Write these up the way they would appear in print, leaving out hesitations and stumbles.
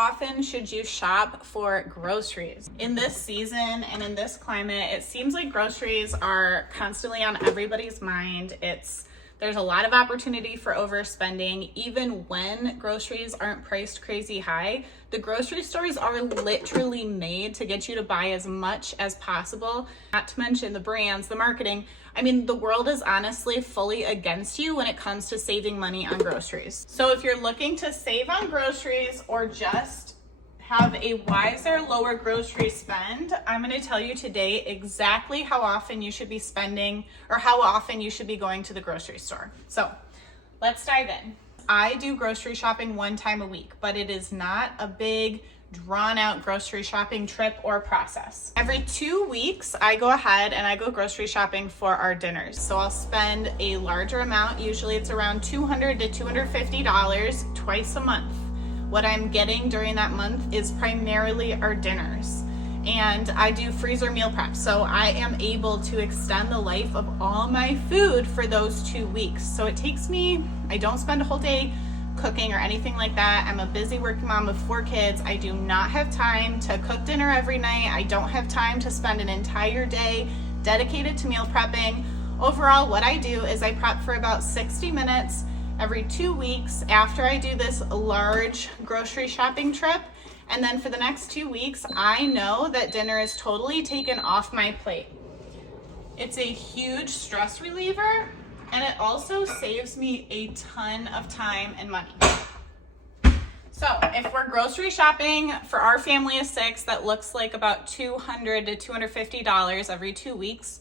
often should you shop for groceries? In this season and in this climate, it seems like groceries are constantly on everybody's mind. There's a lot of opportunity for overspending. Even when groceries aren't priced crazy high, the grocery stores are literally made to get you to buy as much as possible. Not to mention the brands, the marketing. I mean, the world is honestly fully against you when it comes to saving money on groceries. So if you're looking to save on groceries or just have a wiser, lower grocery spend, I'm going to tell you today exactly how often you should be spending or how often you should be going to the grocery store. So let's dive in. I do grocery shopping one time a week, but it is not a big drawn out grocery shopping trip or process. Every 2 weeks, I go ahead and I go grocery shopping for our dinners. So I'll spend a larger amount. Usually it's around $200 to $250 twice a month. What I'm getting during that month is primarily our dinners. And I do freezer meal prep. So I am able to extend the life of all my food for those 2 weeks. So it takes me, I don't spend a whole day cooking or anything like that. I'm a busy working mom of 4 kids. I do not have time to cook dinner every night. I don't have time to spend an entire day dedicated to meal prepping. Overall, what I do is I prep for about 60 minutes every 2 weeks after I do this large grocery shopping trip. And then for the next 2 weeks, I know that dinner is totally taken off my plate. It's a huge stress reliever, and it also saves me a ton of time and money. So if we're grocery shopping for our family of 6, that looks like about $200 to $250 every 2 weeks.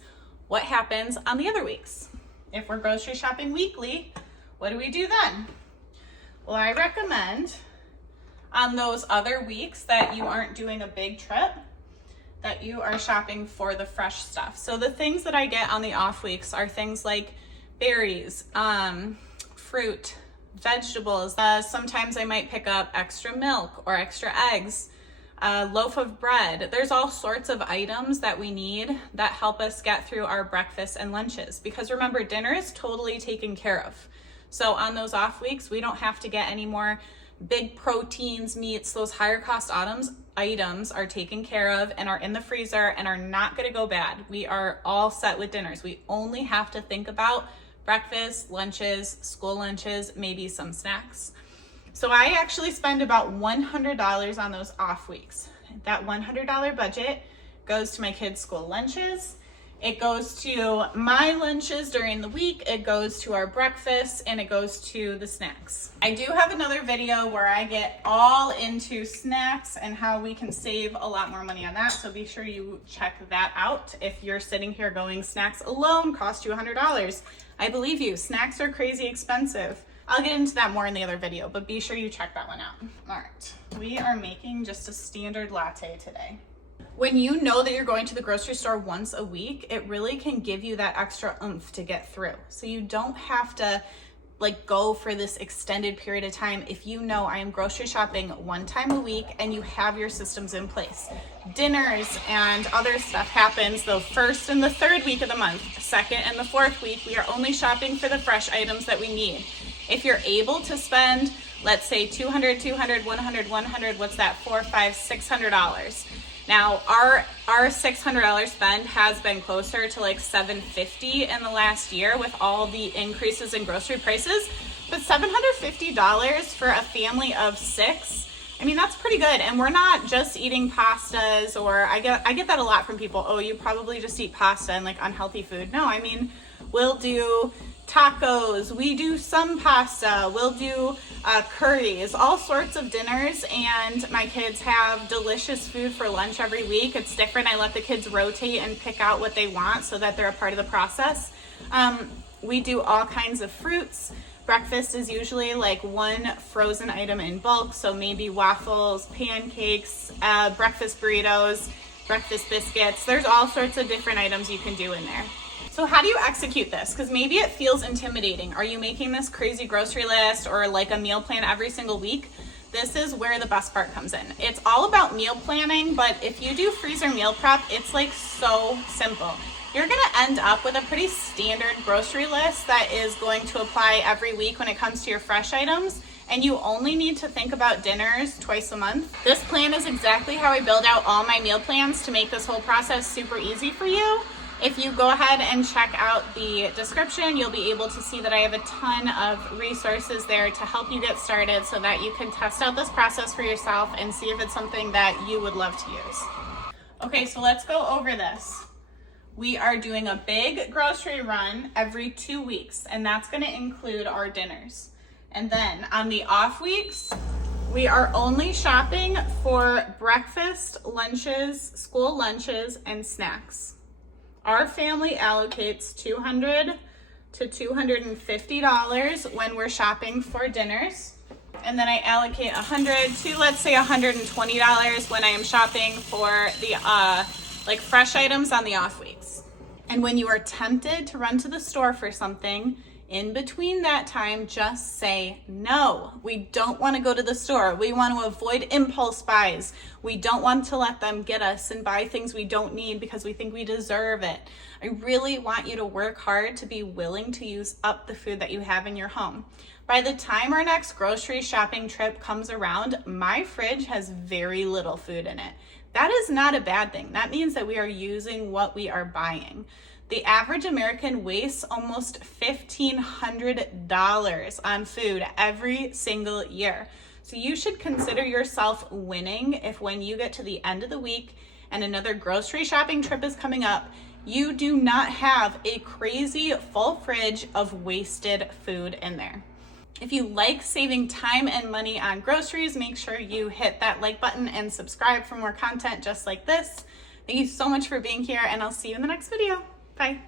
What happens on the other weeks? If we're grocery shopping weekly, what do we do then? Well, I recommend on those other weeks that you aren't doing a big trip, that you are shopping for the fresh stuff. So the things that I get on the off weeks are things like berries, fruit, vegetables. Sometimes I might pick up extra milk or extra eggs, a loaf of bread. There's all sorts of items that we need that help us get through our breakfasts and lunches. Because remember, dinner is totally taken care of. So on those off weeks, we don't have to get any more big proteins, meats. Those higher cost items are taken care of and are in the freezer and are not going to go bad. We are all set with dinners. We only have to think about breakfast, lunches, school lunches, maybe some snacks. So I actually spend about $100 on those off weeks. That $100 budget goes to my kids' school lunches. It goes to my lunches during the week, it goes to our breakfast, and it goes to the snacks. I do have another video where I get all into snacks and how we can save a lot more money on that, so be sure you check that out. If you're sitting here going, snacks alone cost you $100, I believe you, snacks are crazy expensive. I'll get into that more in the other video, but be sure you check that one out. All right, we are making just a standard latte today. When you know that you're going to the grocery store once a week, it really can give you that extra oomph to get through. So you don't have to go for this extended period of time if you know I am grocery shopping one time a week and you have your systems in place. Dinners and other stuff happens the first and the third week of the month. Second and the fourth week, we are only shopping for the fresh items that we need. If you're able to spend, let's say $200, $100, what's that? $400, $500, $600. Now, our $600 spend has been closer to like $750 in the last year with all the increases in grocery prices, but $750 for a family of 6, I mean, that's pretty good. And we're not just eating pastas, or I get that a lot from people. Oh, you probably just eat pasta and like unhealthy food. No, I mean, we'll do tacos, we do some pasta, we'll do curries, all sorts of dinners, and my kids have delicious food for lunch every week. It's different. I let the kids rotate and pick out what they want so that they're a part of the process. We do all kinds of fruits. Breakfast is usually like one frozen item in bulk, so maybe waffles, pancakes, breakfast burritos, breakfast biscuits. There's all sorts of different items you can do in there. So how do you execute this? Because maybe it feels intimidating. Are you making this crazy grocery list or like a meal plan every single week? This is where the best part comes in. It's all about meal planning, but if you do freezer meal prep, it's like so simple. You're gonna end up with a pretty standard grocery list that is going to apply every week when it comes to your fresh items, and you only need to think about dinners twice a month. This plan is exactly how I build out all my meal plans to make this whole process super easy for you. If you go ahead and check out the description, you'll be able to see that I have a ton of resources there to help you get started so that you can test out this process for yourself and see if it's something that you would love to use. Okay, so let's go over this. We are doing a big grocery run every 2 weeks, and that's gonna include our dinners. And then on the off weeks, we are only shopping for breakfast, lunches, school lunches, and snacks. Our family allocates $200 to $250 when we're shopping for dinners. And then I allocate $100 to, let's say, $120 when I am shopping for the like fresh items on the off weeks. And when you are tempted to run to the store for something, in between that time, just say no. We don't want to go to the store. We want to avoid impulse buys. We don't want to let them get us and buy things we don't need because we think we deserve it. I really want you to work hard to be willing to use up the food that you have in your home. By the time our next grocery shopping trip comes around, my fridge has very little food in it. That is not a bad thing. That means that we are using what we are buying. The average American wastes almost $1,500 on food every single year. So you should consider yourself winning if when you get to the end of the week and another grocery shopping trip is coming up, you do not have a crazy full fridge of wasted food in there. If you like saving time and money on groceries, make sure you hit that like button and subscribe for more content just like this. Thank you so much for being here, and I'll see you in the next video. Bye.